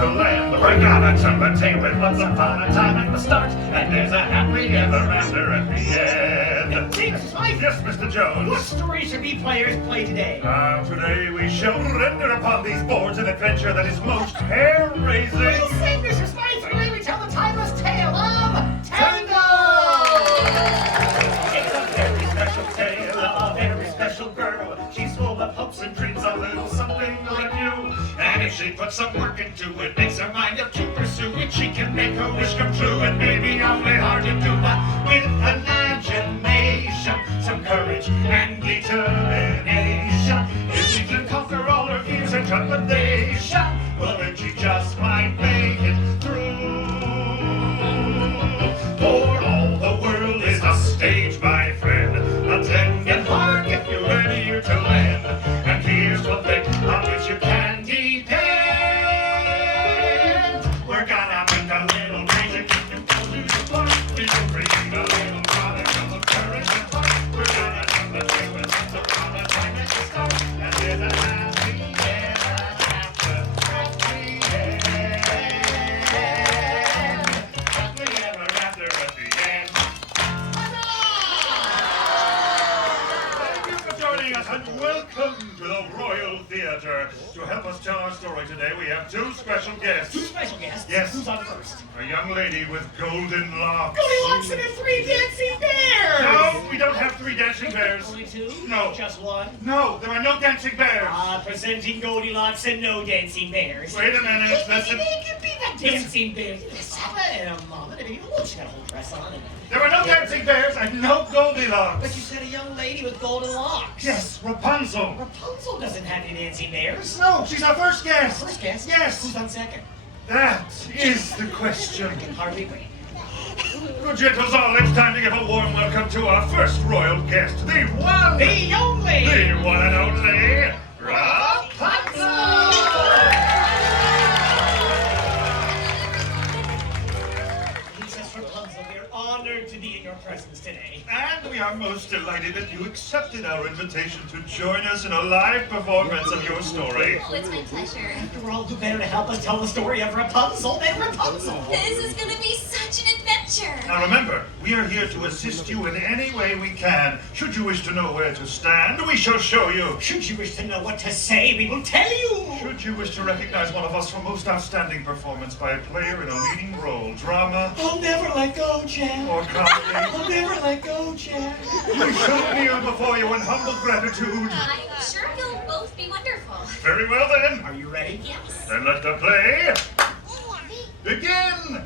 to land. We're gonna tell the tale with once upon a time at the start, and there's a happily ever after at the end. Hey, Mrs. Smythe. Yes, Mr. Jones. What story should we players play today? Today we shall render upon these boards an adventure that is most hair-raising. We'll sing, Mrs. Smythe. Today we tell the timeless tale of Tango! It's a very special tale of a very special girl. She's full of hopes and dreams, a little something like you. And if she puts some work into it, makes her mind up to pursue it, she can make her wish come true. And maybe awfully hard to do, but with imagination, some courage and determination, if she can conquer all her fears and trepidation, well then she just might make it through. For all the world is a stage, my friend. Attend and hark if you're ready here to land. And here's one thing on which you can depend. We're gonna make a little magic and go to the park. We'll bring a little product of courage and heart. We're gonna tell the tale with once upon a time at the start. And there's a happy ever after. Happy end. Happy ever after at the end. Thank you for joining us and welcome to the Royal Theatre. To help us tell our story today, we have two special guests. Two special guests? Yes. Who's on first? A young lady with golden locks. Goldilocks and her three dancing bears! No, we don't have three dancing bears. Only two? No. Just one? No, there are no dancing bears. Presenting Goldilocks and no dancing bears. Wait a minute, listen. It could be the dancing bears. Let's have it in a moment. I mean, look, she got a whole dress on. There are no dancing bears and no Goldilocks. But you said a young lady with golden locks. Yes, Rapunzel. Rapunzel doesn't have any dancing bears. No, she's our first guest. First guest? Yes. Who's on second? That is the question. I can hardly wait. Good gentles all, it's time to give a warm welcome to our first royal guest, the one, The only! the one and only, Rapunzel! Princess Rapunzel, we are honored to be in your presence today. And we are most delighted that you accepted our invitation to join us in a live performance of your story. Oh, it's my pleasure. After all, who better to help us tell the story of Rapunzel than Rapunzel? This is gonna be such an adventure. Now remember, we are here to assist you in any way we can. Should you wish to know where to stand, we shall show you. Should you wish to know what to say, we will tell you. Should you wish to recognize one of us for most outstanding performance by a player in a leading role, drama, I'll never let go, Jack. or comedy, I'll never let go, Jack. we shall kneel before you in humble gratitude. I'm sure you'll both be wonderful. Very well then. Are you ready? Yes. Then let the play begin!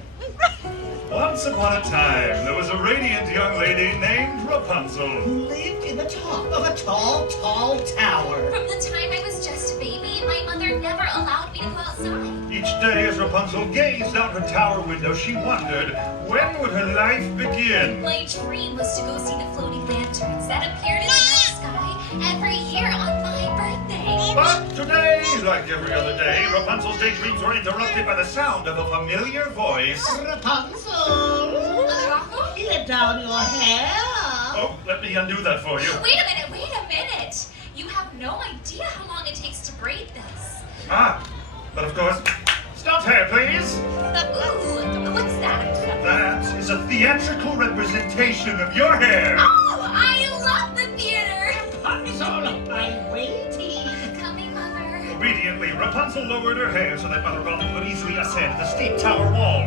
Once upon a time, there was a radiant young lady named Rapunzel. Who lived in the top of a tall, tall tower. From the time I was just a baby, my mother never allowed me to go outside. Each day as Rapunzel gazed out her tower window, she wondered, when would her life begin? My dream was to go see the floating lanterns that appeared in the night sky every year on my birthday. But today, like every other day, Rapunzel's daydreams were interrupted by the sound of a familiar voice. Rapunzel, Mother Gothel? let down your hair. Oh, let me undo that for you. Wait a minute. You have no idea how long it takes to braid this. Ah, but of course, stop hair, please. Ooh, what's that? That is a theatrical representation of your hair. Oh, I love the theater. Rapunzel, I'm waiting. Coming, Mother. Obediently, Rapunzel lowered her hair so that Mother Gothel could easily ascend the steep tower wall.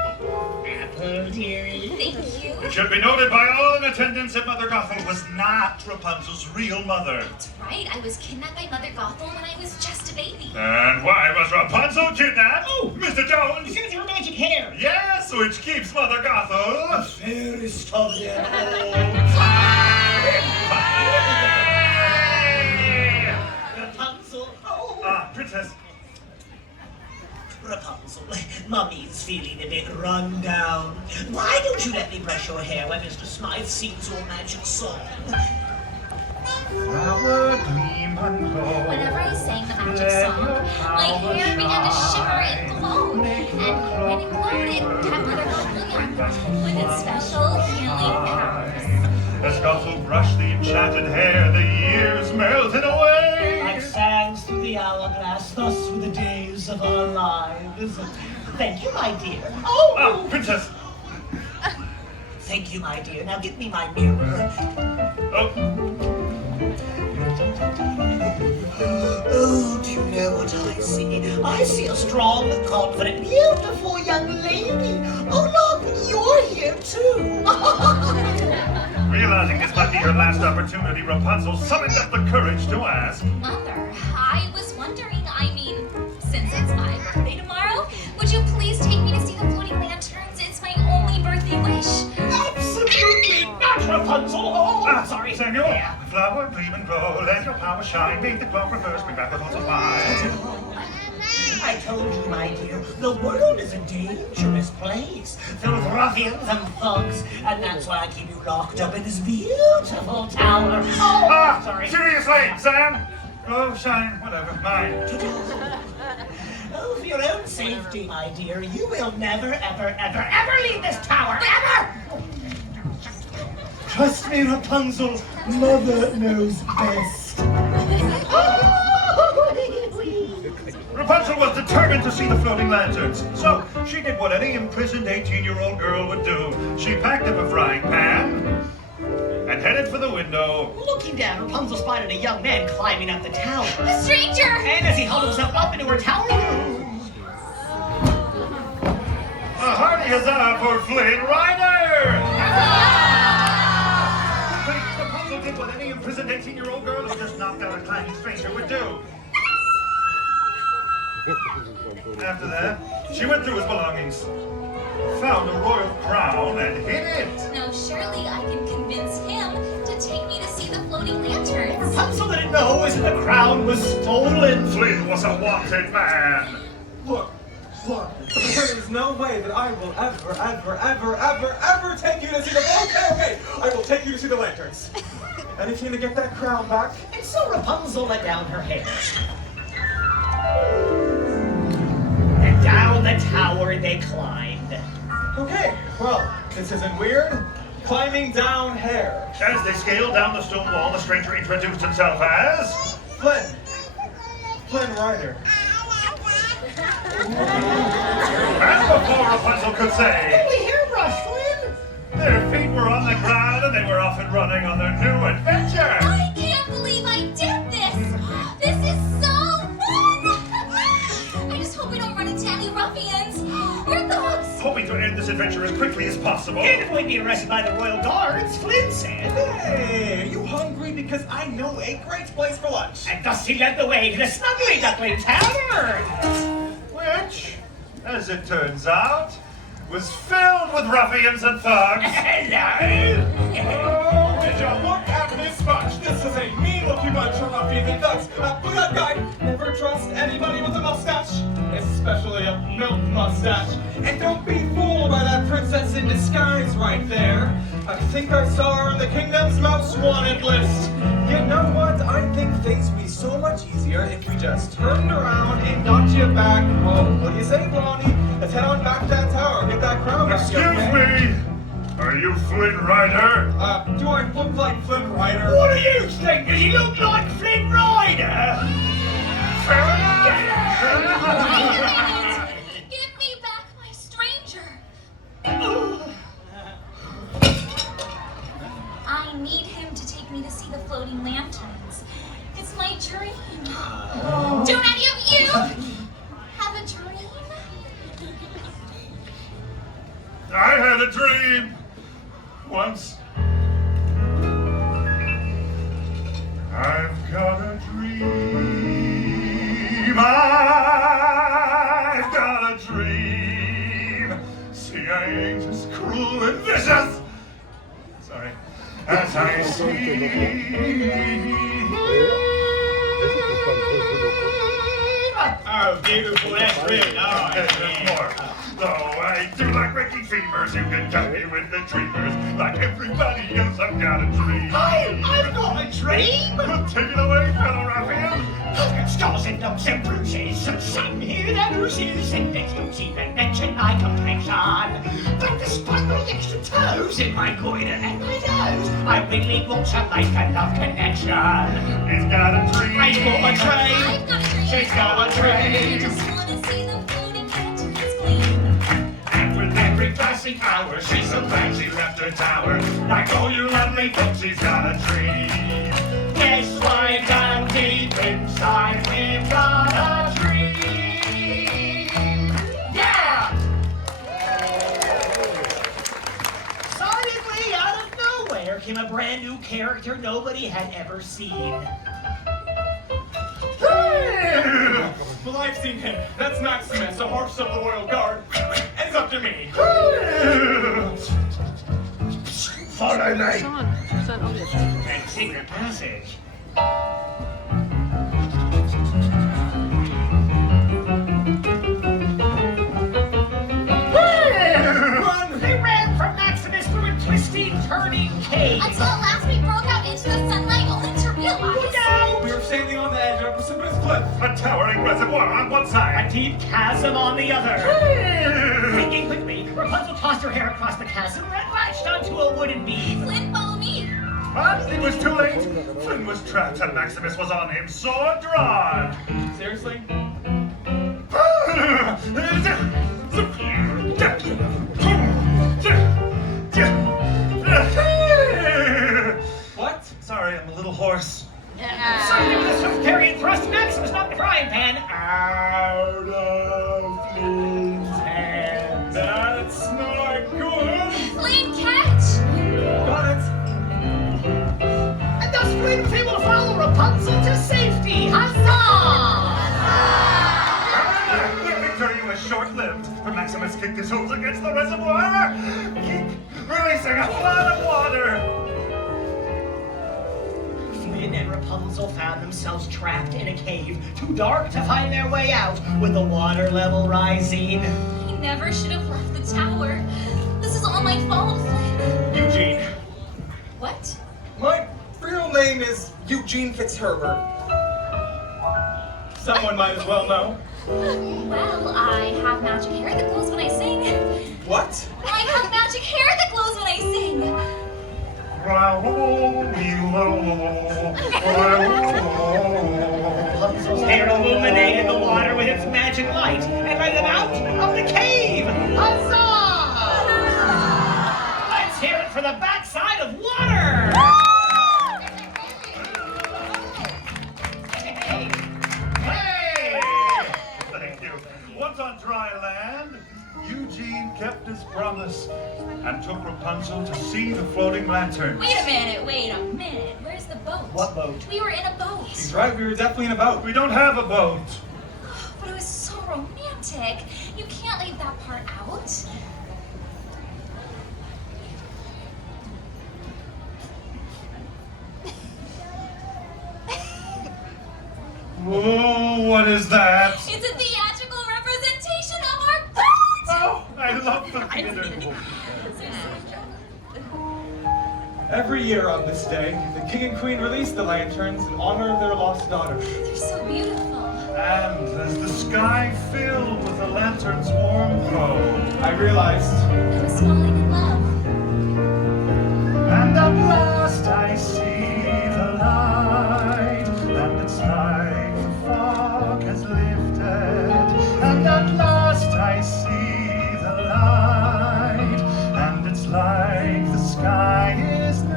Apple, dearie. Thank you. It should be noted by all in attendance that Mother Gothel was not Rapunzel's real mother. That's right. I was kidnapped by Mother Gothel when I was just a baby. And why was Rapunzel kidnapped? Oh, Mr. Jones! Because her magic hair. Yes, which keeps Mother Gothel. Fairest of them all. Rapunzel. Oh. Ah, Princess. Rapunzel, Mummy's feeling a bit run down. Why don't you let me brush your hair while Mr. Smythe sings your magic song? Flower gleam and glow. Whenever I sang the magic song, my hair began to shimmer and glow. And when it glowed, it kept Mother Gothel young with its special healing powers. As Gothel brushed the enchanted hair, the years melted away. the hourglass, thus were the days of our lives. Thank you, my dear. Oh! Ah, princess! Thank you, my dear. Now give me my mirror. Oh, Oh, do you know what I see? I see a strong, confident, beautiful young lady. Oh, look, you're here too. realizing this might be her last opportunity, Rapunzel summoned up the courage to ask. Mother, I was wondering, since it's my birthday tomorrow, would you please take me to see the floating lanterns? It's my only birthday wish. Absolutely not, Rapunzel. Oh, sorry. Samuel, Yeah. flower, gleam and glow, let your power shine, make the glow reverse, bring back Rapunzel's mind. I told you, my dear, the world is a dangerous place, filled with ruffians and thugs, and that's why I keep you locked up in this beautiful tower. Oh, sorry. Seriously, Sam? Oh, shine, whatever, mine. Oh, for your own safety, my dear, you will never, ever, ever, ever leave this tower, ever! Trust me, Rapunzel. Mother knows best. Rapunzel was determined to see the floating lanterns, so she did what any imprisoned 18-year-old girl would do. She packed up a frying pan and headed for the window. Looking down, Rapunzel spotted a young man climbing up the tower. A stranger! And as he hauled himself up into her tower room, A hearty huzzah for Flynn Rider! Rapunzel did what any imprisoned 18-year-old girl who just knocked out a climbing stranger would do. After that, she went through his belongings, found a royal crown, and hid it. Now, surely I can convince him to take me to see the floating lanterns. Rapunzel didn't know as the crown was stolen. Flynn was a wanted man. Look, there is no way that I will ever take you to see the... Okay, I will take you to see the lanterns. Anything to get that crown back? And so Rapunzel let down her hair. And down the tower they climbed. Okay, well, this isn't weird. Climbing down hair. As they scaled down the stone wall, the stranger introduced himself as... Flynn Rider. And before Rapunzel could say, Holy hairbrush, Flynn! their feet were on the ground and they were off and running on their new adventure. I can't believe I did this! This is so fun! I just hope we don't run into any ruffians or thugs. Hoping to end this adventure as quickly as possible. And avoid being arrested by the royal guards, Flynn said. Hey, are you hungry? Because I know a great place for lunch. And thus he led the way to the Snuggly Duckling Tavern. Which, as it turns out, was filled with ruffians and thugs. Hello! Oh, would you look at this bunch? This is a mean-looking bunch of ruffians and thugs. Look at that guy. Never trust anybody with a mustache, especially a milk mustache. And don't be fooled by that princess in disguise right there. I think I saw her on the kingdom's most wanted list. You know what? I think things would be so much easier if we just turned around and got you back home. What do you say, Blondie? Let's head on back to that tower and get that crown back. Excuse me, are you Flynn Rider? Do I look like Flynn Rider? What do you think? Does he look like Flynn Rider? Fair enough. Wait a minute! Give me back my stranger! I need him to take me to see the floating lanterns. It's my dream. Don't any of you have a dream? I had a dream once. I've got a dream. I've got a dream. See, I ain't as cruel and vicious. Sorry. As I see. Oh, beautiful. That's really nice. There's more. Though I do like waking femurs, you can tell me with the dreamers. Like everybody else, I've got a dream. I've got a dream. Take it away, fellow ruffian. Scars and lumps and bruises, and some here that oozes, and they don't even mention my complexion. But despite my extra toes in my goiter and my nose, I really want her like a love connection. He's got a tree. I've got a tray. I've got a tree. She's got a tray. I just wanna see the floating lanterns gleam. And with every passing hour, she's so glad she left her tower. Like all you lovely folks, she's got a tree. Yes, right down deep inside, we've got a dream. Yeah! Suddenly, out of nowhere, came a brand new character nobody had ever seen. Well, I've seen him. That's Maximus, a horse of the royal guard. And it's up to me. Follow me. And secret passage. Run! They ran from Maximus through a twisting, turning cave. Until at last we broke out into the sunlight, only to realize. Now, We were standing on the edge of a precipitous cliff. A towering reservoir on one a side. deep chasm on the other. Thinking quickly, Rapunzel tossed her hair across the chasm and latched onto a wooden beam. Flynn, follow me. But it was too late. Flynn was trapped and Maximus was on him, sword drawn. Seriously? What? Sorry, I'm a little hoarse. Suddenly, with a swift parry and thrust, Maximus knocked the frying pan out of Flynn's hands. That's not good. Flynn, catch. Got it. And thus Flynn was able to follow Rapunzel to safety. Huzzah! The victory was short-lived, for Maximus kicked his hooves against the reservoir, releasing a flood of water. Flynn and Rapunzel found themselves trapped in a cave, too dark to find their way out, with the water level rising. He never should have left the tower. This is all my fault, Flynn. Eugene. What? My real name is Eugene Fitzherbert. Someone might as well know. Well, I have magic hair that glows when I sing. What? I have magic hair that glows when I sing. Rapunzel's hair illuminated the water with its magic light and led them out of the cave. Huzzah! Let's hear it for the backside of water. Hey! Hey! Thank you. Once on dry land, Eugene kept his promise and took Rapunzel to see the floating lanterns. Wait a minute. Where's the boat? What boat? We were in a boat. He's right, we were definitely in a boat. We don't have a boat. But it was so romantic. You can't leave that part out. Oh, what is that? It's a theatrical representation of our boat. Oh, I love the theater. Every year on this day, the king and queen release the lanterns in honor of their lost daughter. They're so beautiful. And as the sky filled with the lantern's warm glow, I realized I was falling in love. and at last I see the light, and it's like the fog has lifted, and at last I see the light, and it's like the sky is new,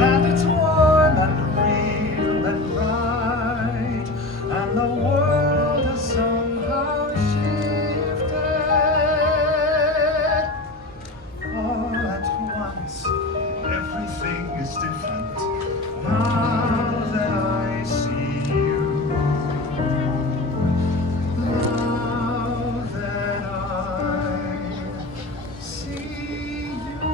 and it's warm and real and bright, and the world has somehow shifted. All at once, everything is different now that I see you. Now that I see you.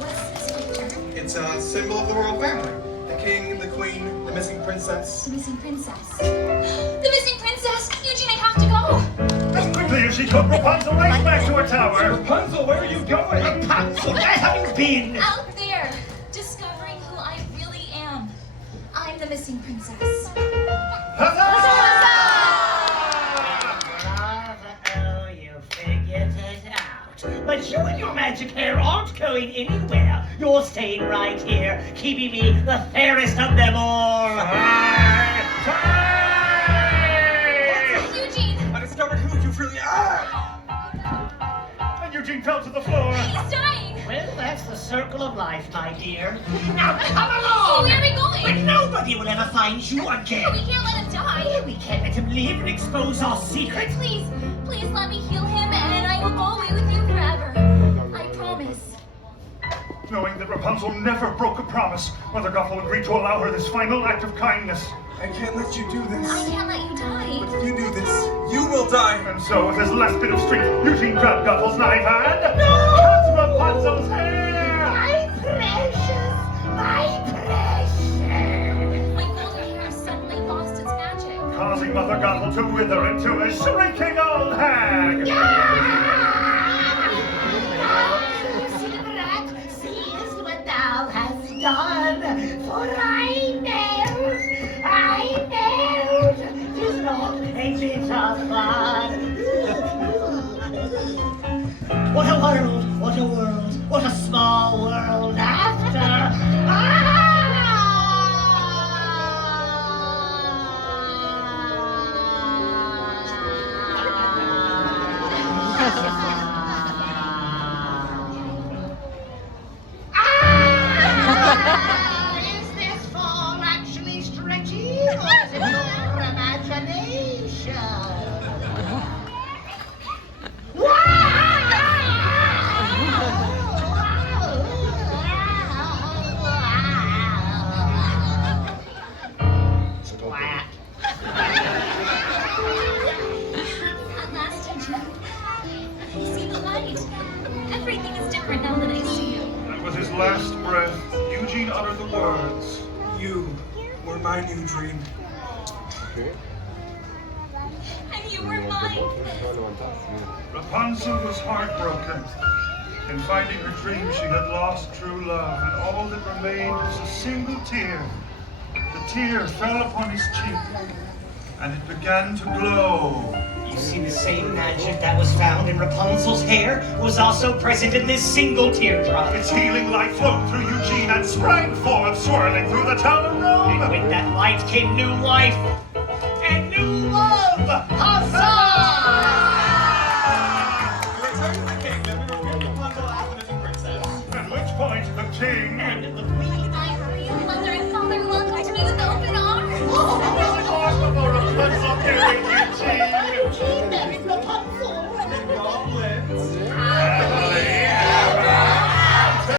What's this picture? it's a symbol of the royal family. The king, the queen, the missing princess. The missing princess. The missing princess! Eugene, I have to go. As quickly she took Rapunzel right back to her tower. Rapunzel, where are you going? Rapunzel, where have you been? Out there, discovering who I really am. I'm the missing princess. Bravo, you figured it out. But you and your magic hair aren't going anywhere. You're staying right here, keeping me the fairest of them all. Eugene, I discovered who you really are. And Eugene fell to the floor. he's dying. Well, that's the circle of life, my dear. Now come Oh, along! where are we going? But nobody will ever find you We again. can't let him die. We can't let him live and expose our secret. Please, please let me heal him and I will go away with you forever. I promise. Knowing that Rapunzel never broke a promise, Mother Gothel agreed to allow her this final act of kindness. I can't let you do I this. can't let you die. If you do this, you will die. And so, with his last bit of strength, Eugene grabbed Gothel's knife and cut Rapunzel's hair! My precious, my precious. My golden hair suddenly lost its magic. Causing Mother Gothel to wither into a shrieking old hag! Seest what thou hast done, for I know, 'tis not a bit of fun. What a world, what a world, what a small world after. Is this fall actually stretchy, or is it your imagination? Splat. At last, Eugene. I see the light. Everything is different now that I see you. And with his last breath, Eugene uttered the words, You were my new dream. And you were mine. Rapunzel was heartbroken. In finding her dream, she had lost true love, and all that remained was a single tear. The tear fell upon his cheek, and it began to glow. You see, the same magic that was found in Rapunzel's hair was also present in this single teardrop. Its healing light flowed through Eugene and sprang forth, swirling through the tower room. And with that light came new life and new love. Huzzah!